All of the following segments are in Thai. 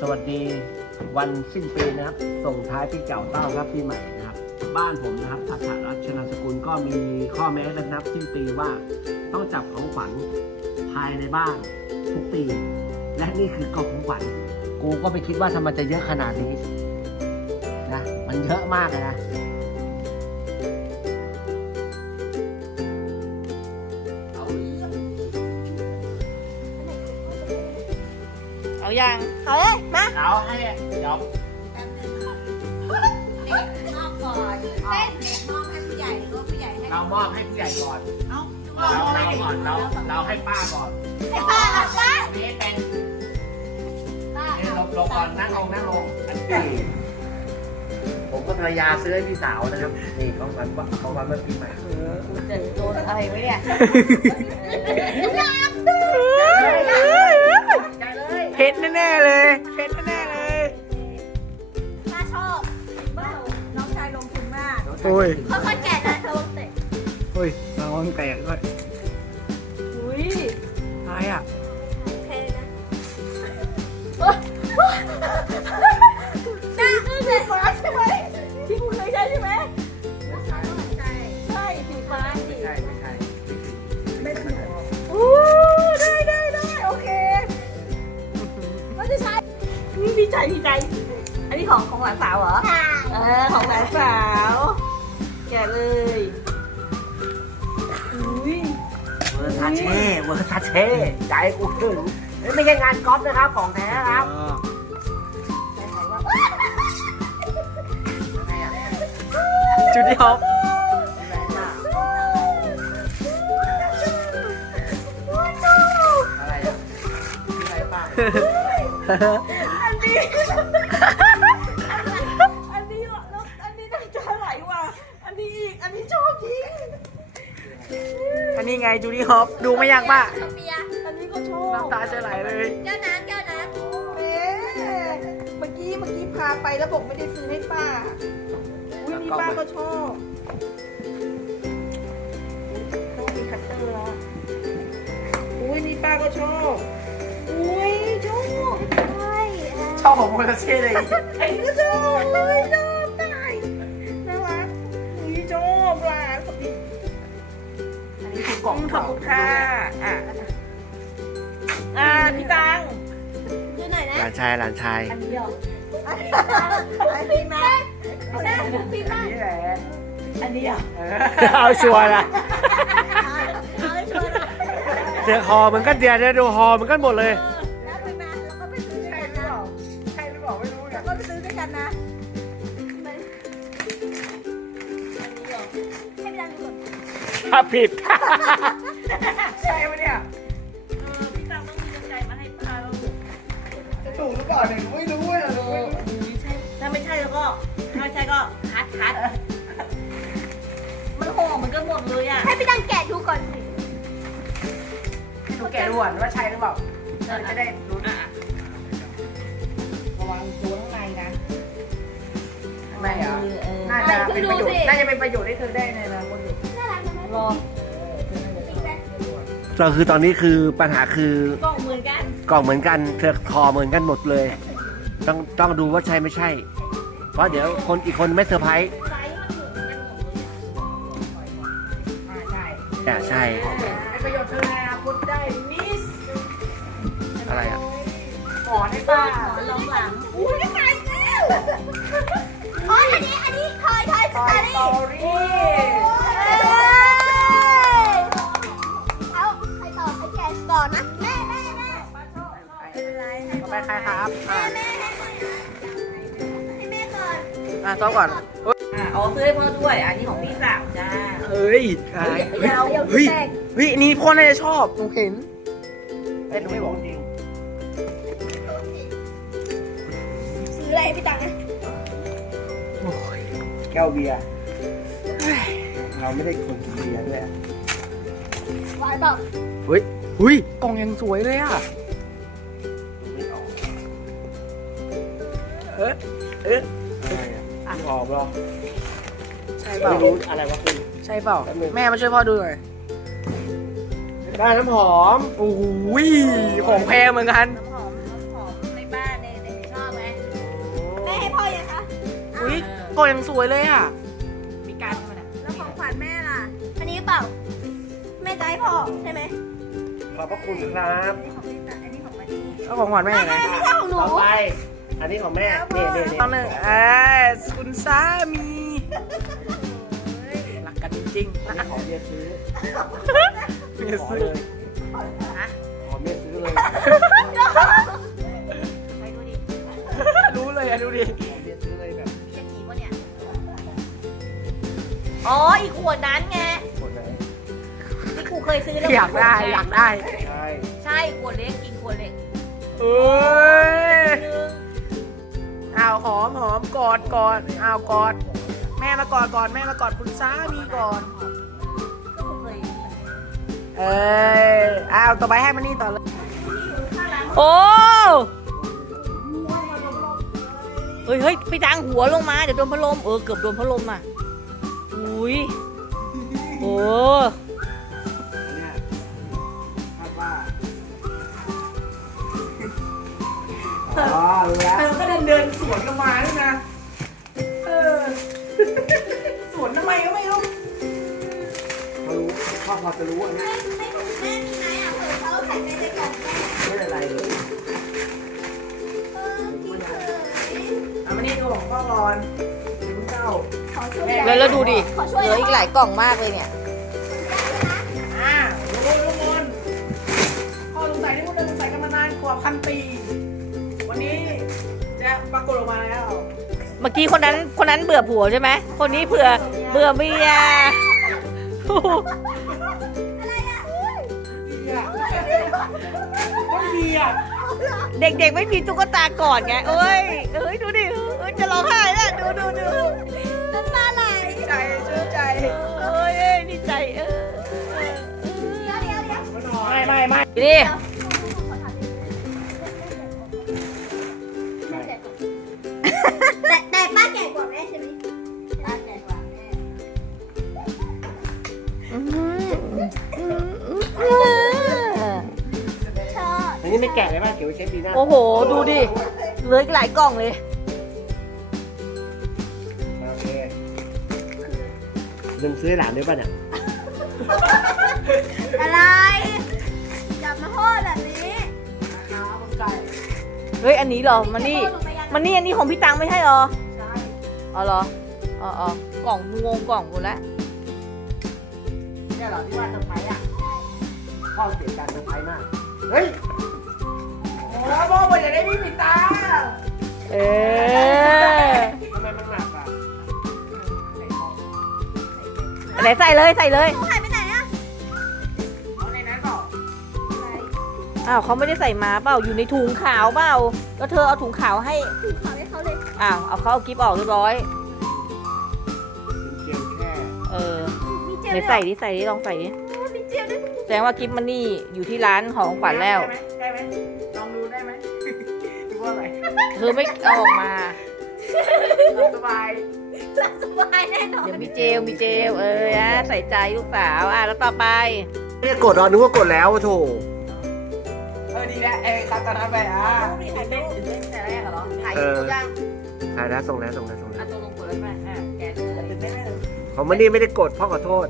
สวัสดีวันสิ้นปีนะครับ ส่งท้ายปีเก่าต้อนรับปีใหม่นะครับ บ้านผมนะครับทัศรัชนาสกุลก็มีข้อแม้นะครับสิ้นปีว่าต้องจับของขวัญภายในบ้านทุกปี และนี่คือกล่องของขวัญกูก็ไม่คิดว่าทำไมจะเยอะขนาดนี้นะมันเยอะมากเลยนะ เอายังเอาเลยมาเอาให้เดี๋ยวเด็กมอบก่อนเต้นเด็กมอบให้ผู้ใหญ่หรือว่าผู้ใหญ่ให้เรามอบให้ผู้ใหญ่ก่อนเอาเราเราก่อนเราเราให้ป้าก่อนให้ป้าเอาป้านี่เป็นป้านี่ลงลงก่อนนั่งลงนั่งลงอันนี้ผมกับภรรยาซื้อให้พี่สาวนะครับ นี่ของขวัญของขวัญเมื่อปีใหม่จะโดนอะไรไหมเนี่ย แน่ๆเลยเพชรแน่ๆเลยป้าชอบบ้าน้องชายลงทุนมากโอ้ยค่อยๆแกะนะเธอลงเตะ โอ้ยระวังแตกด้วย ใจดีใจ อันนี้ของของหลานสาวเหรอ ค่ะเออของหลานสาว แกะเลยอุ้ย เวอร์ซาเช่เวอร์ซาเช่ใจกูถึงนี่ไม่ใช่งานก๊อฟนะครับของแท้ครับยังไงอะจุดที่ฮอปอะไรอะชื่ออะไรป้า อันนี้อันนี้แล้วอันนี้น้ำตาไหลว่ะ อันนี้อีก อันนี้ชอบจริงอันนี้ไงจูดี้ฮอปดูไม่ยากป่ะเปียอันนี้ก็ชอบน้ำตาจะไหลเลยแก้วน้ำแก้วน้เอ๊ะเมื่อกี้เมื่อกี้พาไปแล้วบอกไม่ได้ซื้อให้ป้า อุ้ยนี่ป้าก็ชอบต้องมีคัตเตอร์แล้วอะอุ้ยนี่ป้าก็ชอบ อบของโมนาเช่เลยไอ้นี่ก็ชอบเลยชอบตายน่ารักอุ้ยชอบหลานขอบคุณอันนี้คือกล่องขอบคุณค่ะอะอะพี่ตังดูหน่อยนะหลานชายหลานชายอันนี้เหรออันนี้นะแม่พี่อัป้านนี้แหละอันนี้อะเอาชัวร์นะเอาให้ชัวร์นะเสียงฮอมันก็เดียวเดี๋ยวดูฮอมันก็หมดเลยาผิด ใช่ไหมเนี่ยเออพี่ตังต้องมีน้ำใจมาให้ป้าแล้วจะถูกหรือเปล่าเนี่ยหนูไม่รู้อะหนูไม่รู้ถ้าไม่ใช่แล้วก็ถ้าไม่ใช่ก็คัดคัดมันห่อเหมือนกันหมดเลยอะให้พี่ดังแกะดูก่อนสิดูแกด่วนว่าใช่หรือเปล่าเออจะได้รู้อะระวังตัวข้างในนะไม่เหรอน่าจะเป็นประโยชน์น่าจะเป็นประโยชน์ให้เธอได้ในอนาคตอยู่น่า รักนะรอจริงไหมก็คือตอนนี้คือปัญหาคือกล่องเหมือนกันกล่องเหมือนกันเถือกทอเหมือนกันหมดเลย ต้องต้องดูว่าใช่ไม่ใช่ เพราะเดี๋ยวคนอีกคนไม่เซอร์ไพรส์ไซส์มันเหมือนกันหมดเลยอ่าใช่แต่ใช่เป็นประโยชน์เธอในอนาคตได้มิสอะไรอะหมอนให้ป้าหมอนรองหลังอุ้ยตายแล้วอ๋ออันนี้อันนี้ทอยทอยสตอตอรี่ตอรี่ ใครครับแม่แม่แม่ให้แม่ก่อนอะต้องก่อนอะเอาซื้อให้พ่อด้วย อันนี้ของพี่สาวจ้า เฮ้ยอะยาวเฮ้ยเฮ้ยนี่พ่อน่าจะชอบหนูเห็นเล่นไม่บอกจริงซื้ออะไรให้พี่ตังค์นะแก้วเบียร์เราไม่ได้คนกินเบียร์ด้วยวายเปล่าเฮ้ยเฮ้ยกล่องยังสวยเลยอะ เออเอออะออกหรอใช่เปล่าไม่รู้อะไรวะคุณ ใช่เปล่าแม่มาช่วยพ่อดูหน่อยได้น้ำหอม โอ้โหยอมแพงเหมือนกันน้ำหอมในบ้านในในชอบไหมแม่ให้พ่อยัคะอุ้ยก็ยังสวยเลยอะมีการมันอะแล้วของขวัญแม่ล่ะ อันนี้เปล่า แม่จะให้พ่อใช่ไหมขอบพระคุณครับ อันนี้ของลิซ่อันนี้ของมันนี่แล้วของขวัญแม่ไง ไม่ไม่ไม่ใช่ของหนู ต่อไป อันนี้ของแม่นี่นี่นี่ตอนหนึ่งเออคุณสามีรักกันจริงๆอันนะนี้ของเมียซื้อเมียขอซื้อเลยขอเมียซื้อเลยไปดูดิรู้เลยอะดูดิขอเมียซื้อเลยแบบจะกี่วะเนี่ย อ๋อ อีกขวดนั้นไงหมดเลยที่ครูเคยซื้อแล้วอยากได้อยากได้ ใช่ ใช่ขวดเล็กกินขวดเล็กเอ้ยนึงเอาหอมหอมกอดกอดเอาวกอด แม่มากอดก่อนแม่มากอดคุณสามีก่อนเคยเอ้ยเอาต่อไปให้มันนี่ต่อเลย โอ้เฮ้ยเฮ้ยไปดังหัวลงมาเดี๋ยวโดนพัดลมเออเกือบโดนพัดลมอะอุ้ยโอ้ อ๋อรู้แล้วเธอก็เดินเดินสวนกันมาด้วยนะเออ สวนทำไมก็ไม่รู้เขารู้พ่อพอจะรู้อันเนี้ยไม่ถูกแม่มีไหมอะเผื่อเขาใส่ไปในกล่องแม่ไม่เป็นไรเลยเออกินเถอะเอามานี่ดูของพ่อก่อนเดี๋ยวมึงเจ้า ขอช่วยแล้วแล้วดูดิ ขอช่วยเหลืออีกหลายกล่องมากเลยเนี่ยากฏออกมาแล้วเมื่อกี้คนนั้นคนนั้นเบื่อผัวใช่ไหมคนนี้เผื่อเบื่อเมียเบียร์ไม่เบียร์เด็กๆไม่มีตุ๊กตากอดไงเอ้ยเอ้ยดูดิเอ้ยจะร้องไห้แล้วดูดูดูน้ำตาไหลใจชื่นใจเอ้ยดีใจเออเดี๋ยวเดี๋ยวเดี๋ยวไม่ไม่ไม่นี่ นนี้ไม่แกะเลยป่ะเกี่ยวกับเชฟปีหน้าโอ้โห ดูดิ เหลืออีกหลายกล่องเลย โอเคเงินซื้อให้หลานด้วยป่ะเนี่ยอะไรจับมาโทษแบบนี้เฮ้ย อันนี้เหรอ มันนี่ มันนี่อันนี้ของพี่ตังไม่ใช่เหรอใช่อ๋อเหรอ อ๋ออ๋อกล่องงงกล่องหมดแล้วเนี่ยเหรอที่ว่าเซอร์ไพรส์อะพ่อเสียการเซอร์ไพรส์มาก เฮ้ยโอ้พ่อบอกอยากได้พี่ปิดตาเออทำไมมันหนักอะไหนใส่เลยใส่เลยหายไปไหนอะเอาในนั้นเปล่าอ้าวเขาไม่ได้ใส่มาเปล่าอยู่ในถุงขาวเปล่าแล้วเธอเอาถุงขาวให้ถือขอให้เขาเลย อ้าวเอาเขาเอากิฟต์ออกเรียบร้อย เป็นเกมแค่เออมีเจลไหนด้วยเหรอใส่ดิใส่ดิลองใส่ดิมีเจลด้วยแสดงว่ากิฟต์มันนี่อยู่ที่ร้านของขวัญแล้วได้ไหมได้ไหม ลองดูได้ไหมดูว่าอะไรเธอไม่เอาออกมาสบายสบายแน่นอน เดี๋ยวมีเจลมีเจลเออนะใส่ใจลูกสาวอะแล้วต่อไป ไม่ได้กดหรอนึกว่ากดแล้วโถเออดีแล้วเอ้ยครับตอนนั้นไปอะถ่ายรูปเล่นแต่แรกเหรอถ่ายเออยังถ่ายแล้วส่งแล้วส่งแล้วส่งแล้อะวตรงลงกดแล้วไหมอะแกะเลยตื่นเต้นไหมเออของมันนี่ไม่ได้กดพ่อขอโทษ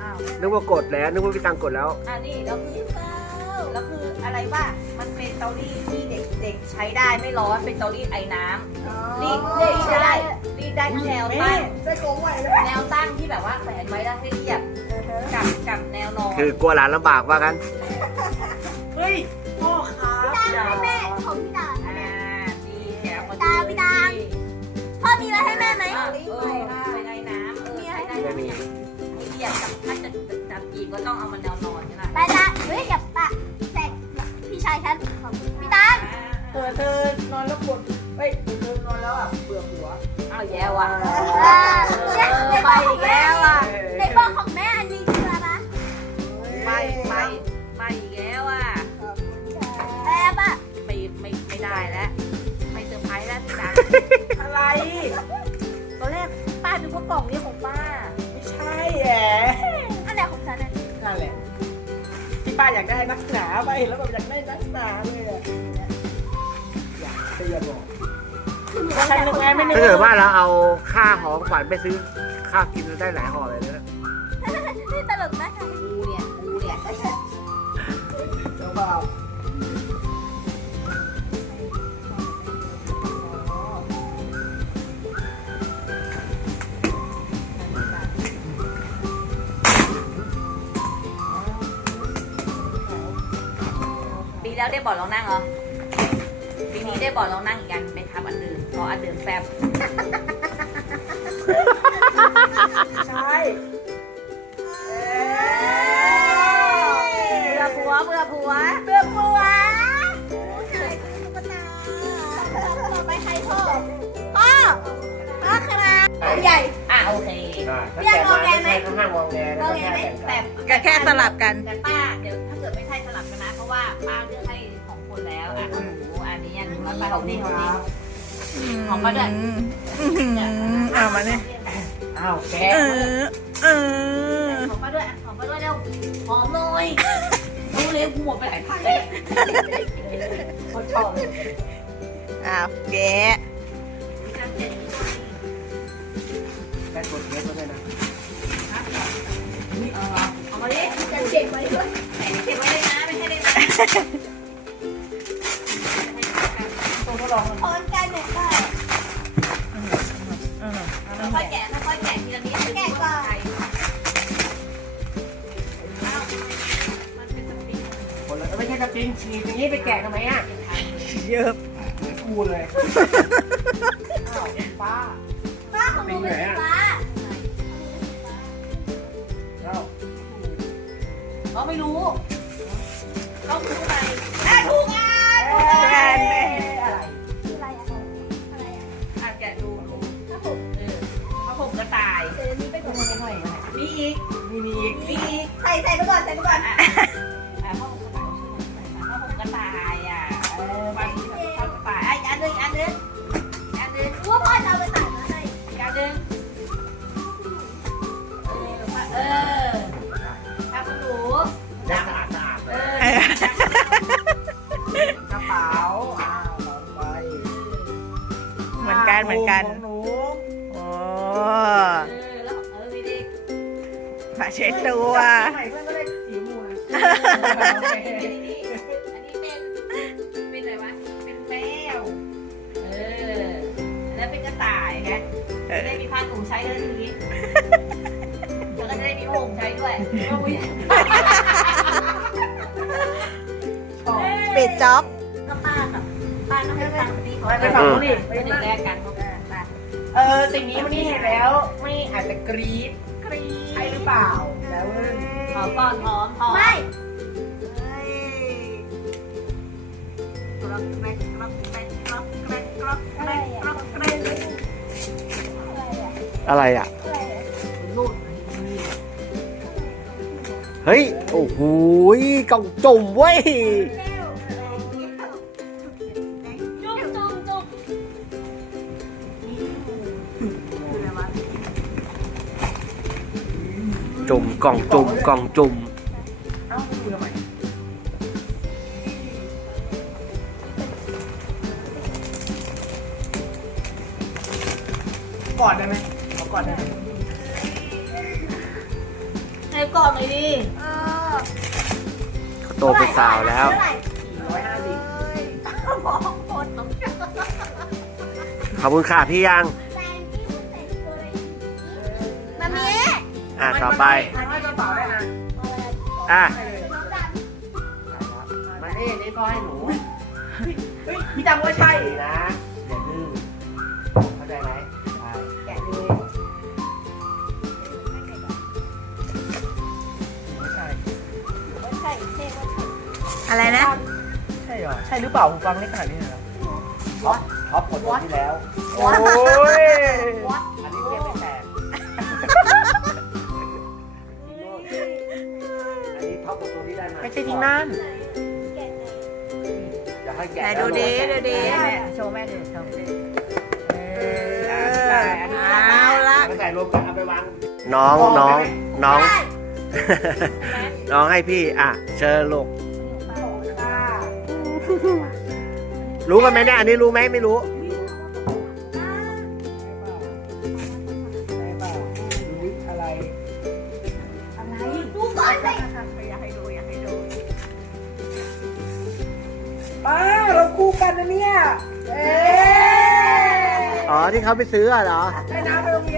อ้าว นึกว่ากดแล้วนึกว่าพี่ตังกดแล้วอะนี่แล้วคือแล้วคืออะไรว่ามัน เป็นเตารีดที่เด็กเด็กใช้ได้ไม่ร้อนเป็นเตารีดไอ้น้ำรีดรีดได้รีดได้ทั้งแนวนี่ตั้งใส่โกงไหวเลยแนวตั้งที่แบบว่าแขวนไว้ได้ให้เรียบกับกับแนวนอนคือกลัวหลานลำบากว่ากันเฮ้ยพ่อครับตาให้แม่ของพี่ดาอ่าดีแกะมาตาพี่ดังพ่อมีอะไรให้แม่ไหมเออเป็นไอ้น้ำเออใช้ได้ทั้งเนี่ยให้เรียบกับถ้าจะจับอีกก็ต้องเอามันแนวนอนใช่ไหมไปละเฮ้ยอย่าปะแตก พี่ชายฉันพี่ดังเธอเธอนอนแล้วปวดเฮ้ยเธอนอนแล้วอะเบื่อหัวเอาแย่ว่ะเออเนี่ยในไปบ้านอีกแล้วอะในบ้านของแม่อันนี้คืออะไรนะไปไป หนาไปเห็นแล้วแบบอยากได้นักหนาเลยอะอยากเตือนบอกฉันนึกแม่ไม่นึกถ้าเกิดว่าเราเอาค่าของขวัญไปซื้อข้าวกินเราได้หลายห่อเลยนะนี่ตลกมากค่ะกูเนี่ยกูเนี่ยแล้วก็ปี แล้วได้บอร์ดลองนั่งเหรอปีนี้ได้บอร์ดลองนั่งอีกอันเป็นทับอันเดิมเพราะอันเดิมแฟบใช่เบื่อผัวเบื่อผัวเบื่อปัวใครคือตุ๊กตาต่อไปใครพ่อพ่อพ่อครับใหญ่อะโอเคเรียกงอแงไหมข้างๆงอแงนะงอแงไหมแต่ก็แค่สลับกันแต่ป้าเดี๋ยวถ้า นนี้อันนี้มาของนี่ของนี่ของเขาด้วยอื้อหือเอามาเนี่ยอ้าวแกเออเออของป้าด้วยอะของป้าด้วยเร็วหอมเลยรู้เลยกูหมดไปหลายพันเลยเขาชอบอ้าวแกะแกกดเทปด้วยนะเอามาดิจะเก็บไว้ด้วยเก็บไว้เลยนะไม่ใช่เลยนะพร้อมกันเนี่ยก็ค่อยๆแกะค่อยๆแกะทีละนิดแกะก่อนมันเป็นสปริงคนละไม่ใช่กระติงฉีดอย่างนี้ไปแกะทำไมอะเยอะเหมือนกูเลยอ้าวป้าป้าของหนูเป็นสีฟ้าแล้วเราไม่รู้ต้องรู้ไปอะถูกอะแกะเลยอะ มีอีก มีมีอีกมีอีกใส่ใส่ไปก่อนใส่ไปก่อนอะอะผ้าห่มกระต่ายผ้าห่มกระต่ายอะเออผ้าห่มกระต่ายอะอีกอันหนึงอีกอันหนึงอีกอันหนึงรู้ว่าพ่อจะเอาไปตัดมาให้อีกอันหนึงเออผ้าเออผ้าขนหนูแล้วสะอาดสะอาดเอเลยอกระเป๋าอ้าวลองไปเหมือนกันเหมือนกันของหนูโผ้าเช็ดตัว ใหม่เพื่อนก็ได้สีมูนะเอออันนี้นี่อันนี้เป็น เป็นอะไรวะ เป็นแมว เออ แล้วเป็นกระต่ายไงเอจะอ ได้มีผ้าหนูใช้เลยทีนี้แล้วก็จะได้มีผ้าห่มใช้ด้วยไม่ต้องมีปิดจ็อบ ก็ป้ากับป้าต้องให้ตังค์พี่เขาไปฝั่งนู้นดิไปถึงแรกกันเขาก็ป้าเออสิ่งนี้วันนี้เห็นแล้ว ไม่อาจจะกรี๊ด กรีใช่หรือเปล่า แล้วหอมก่อนหอมหอมไม่กรอบแกรกกรอบแกรกกรอบแกรกกรอบแกรกกรอบแกรกอะไรอะอะไรอะเฮ้ย โอ้โหกล่องจุ่มเว้ย จุ่มกล่องจุ่มกล่องจุ่มเอ้าดูทำไมกอดได้ไหมขอกอดได้ไหมให้ก่อนหน่อยดิเออเขาโตเป็นสาวแล้ว เท่าไหร่ร้อยห้าสิบบอกหมดต้องจ่ายขอบคุณค่ะพี่ยัง อะต่อไปทำให้กระเป๋าได้นะอะให้เลยน้องดมานี่นี่ก็ให้หนูเฮ้ยพี่จำว่าใช่ดีนะ อย่าดื้อเข้าใจไหมใช่แกะเลยไม่ใช่ำว่าใช่เท่ว่าใช่อะไรนะ ใช่เหรอ ใช่หรือเปล่าหูฟังเล็กขนาดนี้เหรอท็อปท็อปกว่าตัวที่แล้ว โอ้ ที่ได้มาไม่ใช่ทิ้งนั่นแกะไงอย่าให้แกะไหนดูดิดูดิโชว์แม่ดิโชว์ดิเออเอาละเอาไปใส่รวมกันเอาไปวางน้องน้องน้องได้น้องให้พี่ อะ เชิญลูกรู้กันไหมเนี่ยอันนี้รู้ไหมไม่รู้ นะเนี่ย เอ๊อ๋อที่เขาไปซื้ออะเหรอ ได้น้ำไปโรงเรียนแล้ว